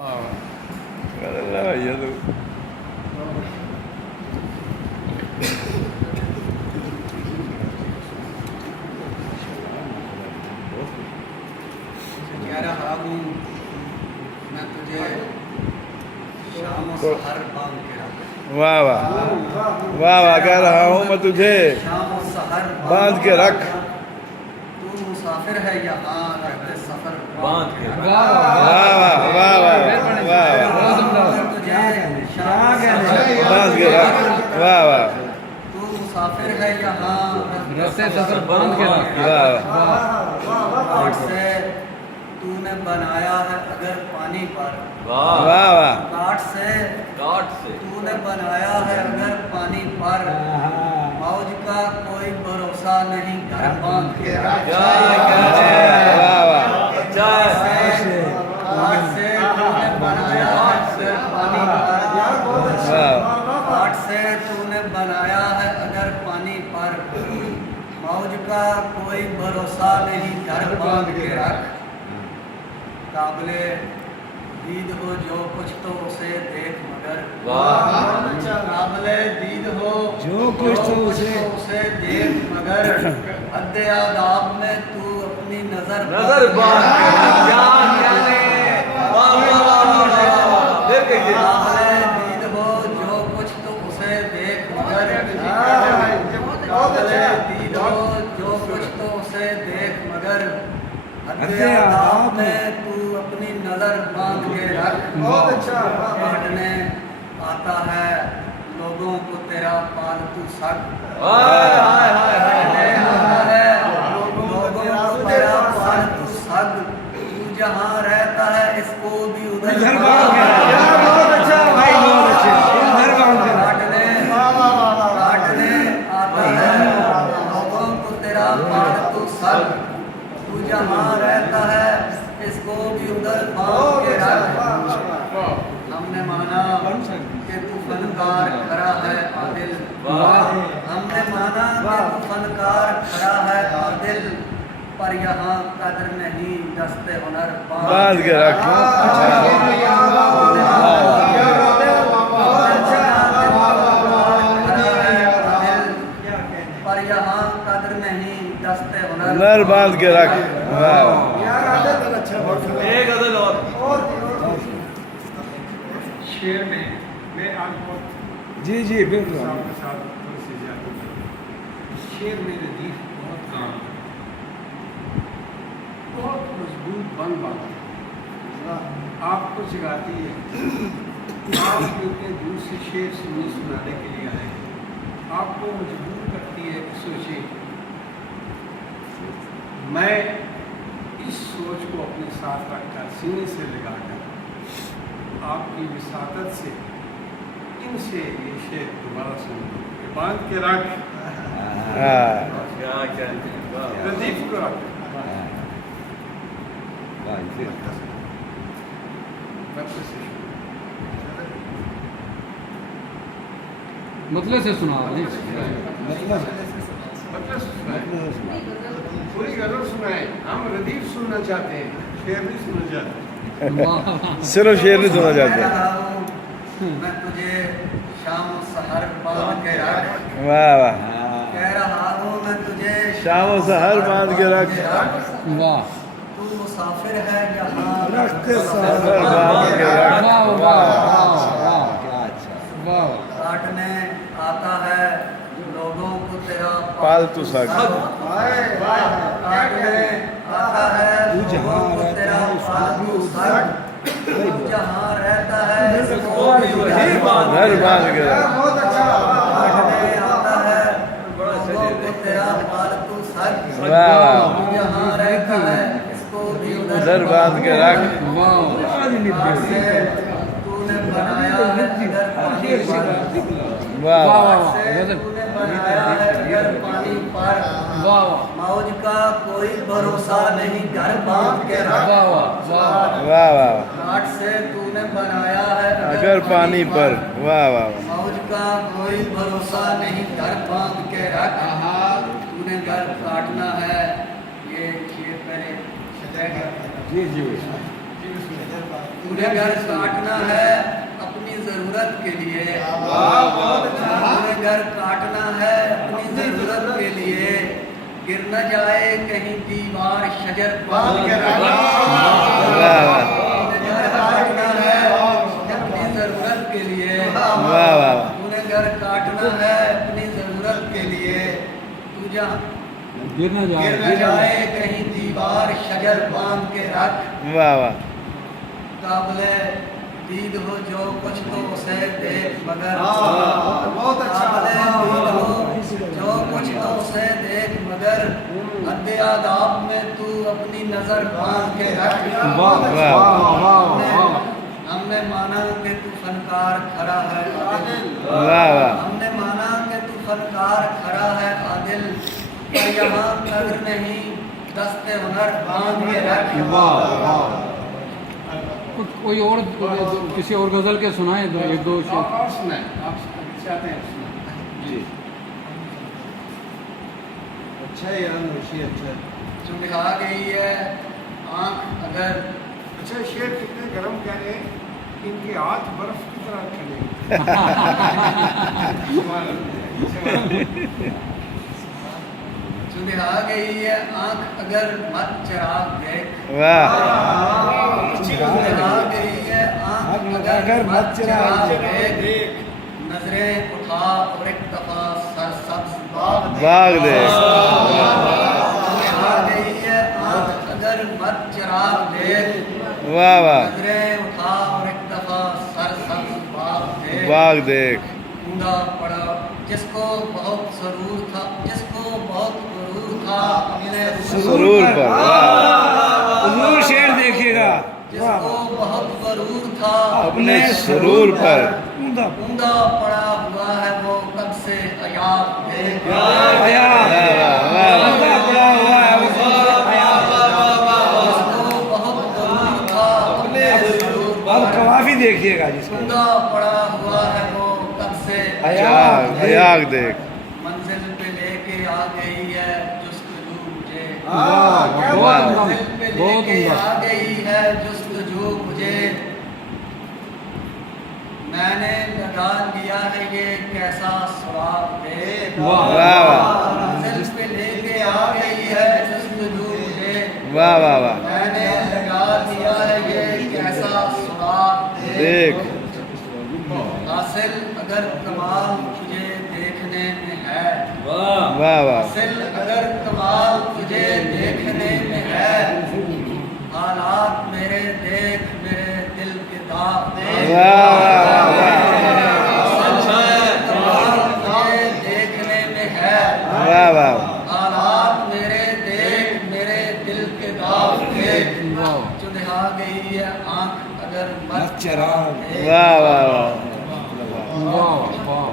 അതല്ല വയ്യത്. कह रहा हूँ मैं तुझे शाम और सहर बांध के रख। वाह वाह वाह वाह, कह रहा हूँ मैं तुझे शाम और सहर बांध के रख। तू मुसाफिर है यहाँ रहते सफर बांध के रख। वाह वाह वाह वाह वाह, मैं तुझे शाम बांध के रख। वाह वाह तू मुसाफिर है यहाँ रहते सफर बांध के रख। वाह काट से तूने बनाया है अगर पानी पर। वाह वाह, काट से तूने बनाया है अगर पानी पर। मौज का कोई भरोसा नहीं घर बांध के रख। वाह वाह, काट से तूने बनाया है अगर पानी पर। काट से तूने बनाया है अगर पानी पर। मौज का कोई भरोसा नहीं घर बांध के रख। काबिले दीद हो जो कुछ तो उसे देख मगर। काबिले दीद हो जो कुछ तो उसे देख मगर। हद्दे आदाब में तू अपनी नजर बांध के रख। काबिले दीद हो जो कुछ तो उसे देख मगर। काबिले दीद हो जो कुछ तो उसे देख मगर। हद्दे आदाब में तू अपनी नजर बांध के रख। बहुत अच्छा। काटने आता है लोगों को तेरा पालतू सग। काटने आता है लोगों को तेरा पालतू सग। तू जहाँ रहता है इसको भी उधर बांध के रख। बहुत अच्छा भाई, बहुत अच्छे। काटने आता है लोगों को तेरा पालतू सग। तू जहाँ रहता है इसको भी उधर बांध के रख। हमने माना कि तू फनकार खड़ा है आदिल। हमने माना कि तू फनकार खड़ा है आदिल। पर यहाँ कदर नहीं दस्ते हुनर बांध के रख। पर यहाँ कदर नहीं दस्ते हुनर बांध के रख। वाह एक गजल और। शेर में मैं आपको जी जी बिल्कुल। के साथ थोड़ी सी ज्यादा शेर में रदीफ बहुत काम बहुत मजबूत बन बात आपको सिखाती है। आप क्योंकि दूसरे शेर सुनाने के लिए आए हैं, आपको मजबूर करती है कि सोचिए। मैं इस सोच को अपने साथ रखकर सीने से लगाकर आपकी विसातत से इनसे ये शेर दोबारा सुन लो। बांध के रख। रदीफ को रख। मतलब से सुना पूरी गजल सुनाए। हम रदीफ सुनना चाहते हैं, शेर नहीं सुनना चाहते। सिर्फ शेर नहीं सुना चाहते। मैं तुझे शाम सहर बांध के रख। वाह वाह, कह रहा हूँ मैं तुझे शाम और सहर बांध के रख। वाह तू मुसाफिर है यहाँ सफर बांध के रख। वाह काटने आता है लोगों को तेरा पालतू सग। काटने आता है लोगों को तेरा पालतू सग। तू जहाँ रहता है इसको भी उधर हुनर बांध के रख। काटने आता है लोगों को तेरा पालतू सग। वाह वाह, तू जहाँ रहता है इसको भी हुनर उधर बांध के रख। काट से तूने बनाया है अगर पानी पर। वाह वाह, काट से तूने बनाया है अगर पानी पर। वाह मौज का कोई भरोसा नहीं घर बांध के रख। वाह वाह, काट से तूने बनाया है अगर पानी पर। वाह वाह, मौज का कोई भरोसा नहीं घर बांध के रख। तूने घर काटना है ये शेर पहले जी जी। तूने घर काटना है अपनी जरूरत के लिए, तूने घर काटना है अपनी जरूरत के लिए, गिर न जाए कहीं दीवार शजर बांध के रखना। वाह वाह तूने घर काटना है अपनी जरूरत के लिए, वाह वाह तूने घर काटना है अपनी जरूरत के लिए, तू जहाँ गिर न गिर न जाए कहीं दीवार शजर बांध के रख। वाह वाह काबले दीद हो जो कुछ तो उसे देख मगर, बहुत अच्छा। काबिले दीद हो जो कुछ तो उसे देख मगर, हद्दे आदाब में तू अपनी नजर बांध के रख। वाह वाह वाह हमने माना कि तू फनकार खड़ा है आदिल, वाह वाह हमने माना कि तू फनकार खड़ा है आदिल, पर यहाँ कदर नहीं दस्ते हुनर बांध के रख। वाह वाह कोई और किसी और गजल के सुनाए दो एक दो शेर। और सुनाए, आप चाहते हैं सुनाए? जी अच्छा है यार मुशी, अच्छा है। चुंघा गई है आँख अगर, अच्छा शेर कितने गर्म कह रहे हैं, इनके हाथ बर्फ की तरह खड़े हैं। चुंघा गई है आँख अगर मत चराग देख, वाह चुंघा गई है आँख अगर मत चराग देख, नजरें उठा और एक दफा सर सब्ज बाग बाग देख। चुंघा गई है आँख अगर मत चराग देख, वाह वाह नजरें उठा और एक दफा सर सब्ज बाग देख। बाग देख। कूदा पड़ा जिसको बहुत सरूर था, जिसको बहुत गुरूर था अपने सुरूर पर। वाह हुजूर शेर देखिएगा। जिसको बहुत गरूर था अपने सुरूर पर। कूदा पड़ा हुआ है वो कब से अयाब देख। पड़ा हुआ है जिसको बहुत गरूर था अपने सुरूर अब पर, कवाफी देखिएगा जिसको कूदा पड़ा हुआ है वो कब से अयाग देख। मंजिल पे लेके आ गई है जुस्तजू मुझे, वाह मंजिल पे बहुत लेके उम्दा। आ गई है जुस्तजू मुझे, मैंने लगा लिया है ये कैसा सुराग देख। वाह वाह मंजिल पे लेके आ गई है जुस्तजू मुझे, वाह वाह वाह मैंने लगा लिया है ये कैसा सुराग देख। हासिल अगर कमाल तुझे देखने में है, वाह वाह हासिल अगर कमाल तुझे देखने में है, हालात मेरे देख मेरे दिल के दाग देख। वाह हासिल कमाल तुझे देखने में है, वाह वाह हालात मेरे देख मेरे दिल के दाग देख। वाह चुन्हा गई है आँख अगर मत चराग देख। वाह वाह वाह वाह वाह